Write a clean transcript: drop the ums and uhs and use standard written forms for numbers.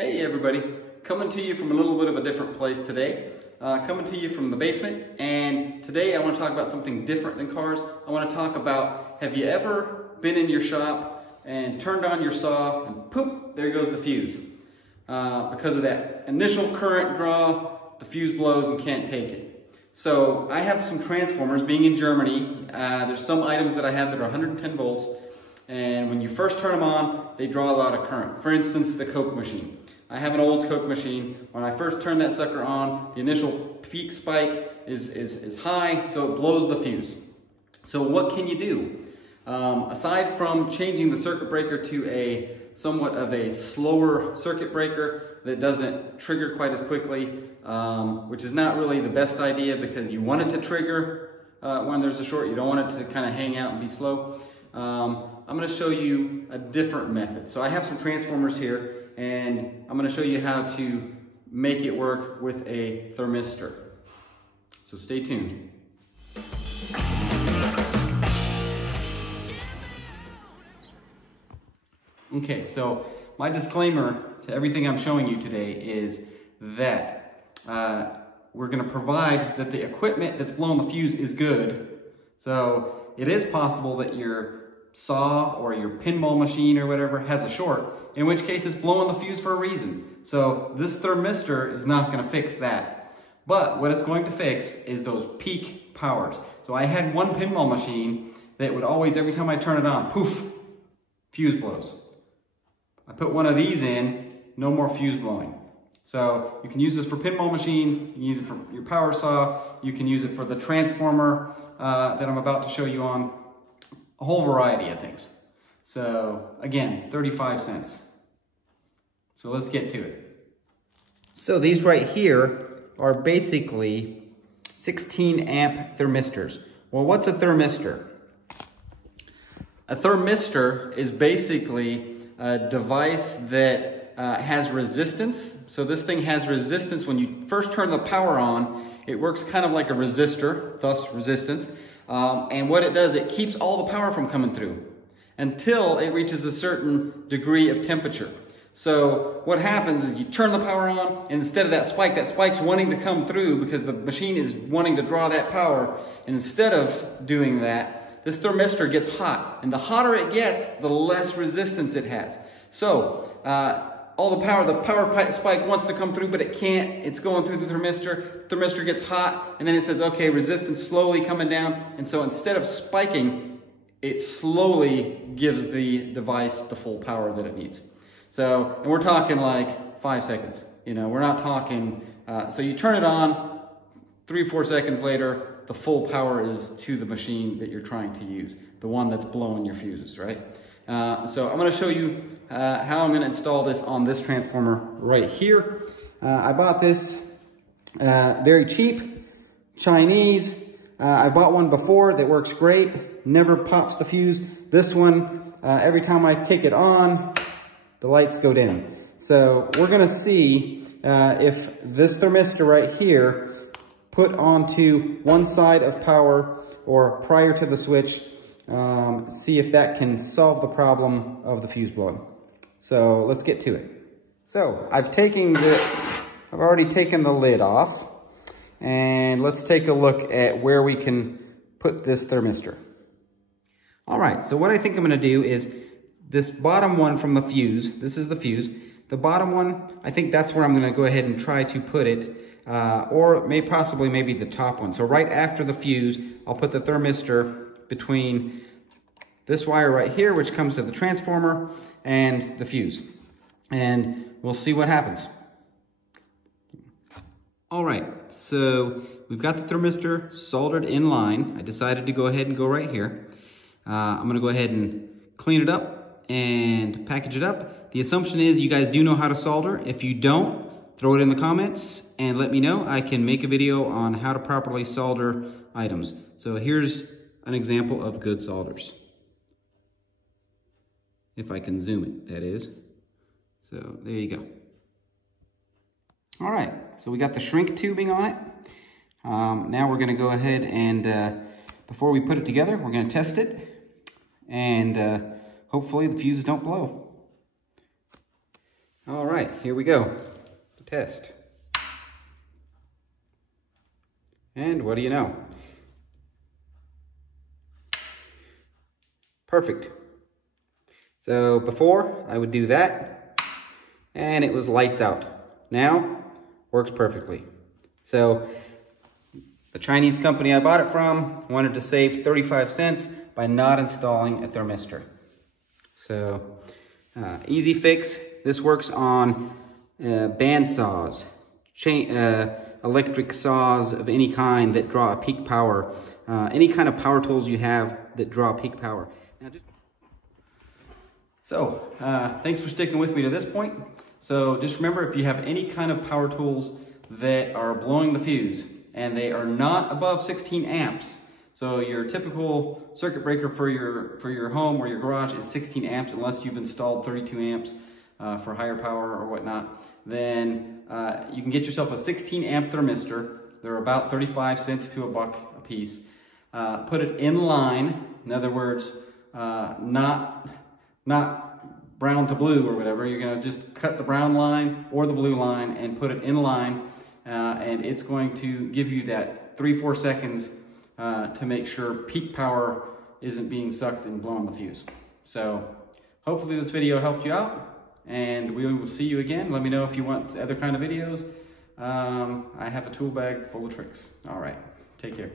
Hey everybody, coming to you from a little bit of a different place today. Coming to you from the basement, and today I want to talk about something different than cars. I want to talk about, have you ever been in your shop and turned on your saw and poop, there goes the fuse. Because of that initial current draw, the fuse blows and can't take it. So I have some transformers. Being in Germany, there's some items that I have that are 110 volts. And when you first turn them on, they draw a lot of current. For instance, the Coke machine. I have an old Coke machine. When I first turn that sucker on, the initial peak spike is high, so it blows the fuse. So what can you do? Aside from changing the circuit breaker to a somewhat of a slower circuit breaker that doesn't trigger quite as quickly, which is not really the best idea because you want it to trigger when there's a short. You don't want it to kind of hang out and be slow. I'm going to show you a different method. So I have some transformers here, and I'm going to show you how to make it work with a thermistor. So stay tuned. Okay, so my disclaimer to everything I'm showing you today is that we're going to provide that the equipment that's blowing the fuse is good. So it is possible that your saw or your pinball machine or whatever has a short, in which case it's blowing the fuse for a reason. So this thermistor is not going to fix that. But what it's going to fix is those peak powers. So I had one pinball machine that would always, every time I turn it on, poof, fuse blows. I put one of these in, no more fuse blowing. So you can use this for pinball machines, you can use it for your power saw, you can use it for the transformer that I'm about to show you on, a whole variety of things. So again, 35 cents. So let's get to it. So these right here are basically 16 amp thermistors. Well, what's a thermistor? A thermistor is basically a device that has resistance. So this thing has resistance. When you first turn the power on, it works kind of like a resistor, thus resistance. And what it does, it keeps all the power from coming through until it reaches a certain degree of temperature. So what happens is you turn the power on, and instead of that spike's wanting to come through because the machine is wanting to draw that power. And instead of doing that, this thermistor gets hot. And the hotter it gets, the less resistance it has. So all the power spike wants to come through, but it can't. It's going through the thermistor. Thermistor gets hot, and then it says, okay, resistance slowly coming down. And so instead of spiking, it slowly gives the device the full power that it needs. So, and we're talking like 5 seconds. You know, we're not talking, so you turn it on, 3 or 4 seconds later, the full power is to the machine that you're trying to use, the one that's blowing your fuses, right? So I'm going to show you how I'm going to install this on this transformer right here. I bought this very cheap, Chinese. I bought one before that works great, never pops the fuse. This one, every time I kick it on, the lights go dim. So we're going to see if this thermistor right here put onto one side of power or prior to the switch, see if that can solve the problem of the fuse blowing. So let's get to it. So I've already taken the lid off, and let's take a look at where we can put this thermistor. All right, so what I think I'm going to do is this bottom one from the fuse, this is the fuse. The bottom one, I think that's where I'm going to go ahead and try to put it, or maybe the top one. So right after the fuse, I'll put the thermistor between this wire right here, which comes to the transformer, and the fuse. And we'll see what happens. All right, so we've got the thermistor soldered in line. I decided to go ahead and go right here. I'm gonna go ahead and clean it up and package it up. The assumption is you guys do know how to solder. If you don't, throw it in the comments and let me know. I can make a video on how to properly solder items. So here's an example of good solders. If I can zoom it, that is. So there you go. All right, so we got the shrink tubing on it. Now we're gonna go ahead and, before we put it together, we're gonna test it. And hopefully the fuses don't blow. All right, here we go. The test. And what do you know? Perfect. So before, I would do that, and it was lights out. Now, works perfectly. So, the Chinese company I bought it from wanted to save 35 cents by not installing a thermistor. So, easy fix. This works on band saws, electric saws of any kind that draw a peak power, any kind of power tools you have that draw peak power. Thanks for sticking with me to this point. So just remember, if you have any kind of power tools that are blowing the fuse and they are not above 16 amps, so your typical circuit breaker for your home or your garage is 16 amps unless you've installed 32 amps for higher power or whatnot, then you can get yourself a 16 amp thermistor. They're about 35 cents to $1 a piece. Put it in line, in other words, not brown to blue or whatever. You're going to just cut the brown line or the blue line and put it in line, and it's going to give you that 3-4 seconds to make sure peak power isn't being sucked and blowing the fuse. So hopefully this video helped you out, and we will see you again. Let me know if you want other kind of videos. I have a tool bag full of tricks. All right, take care.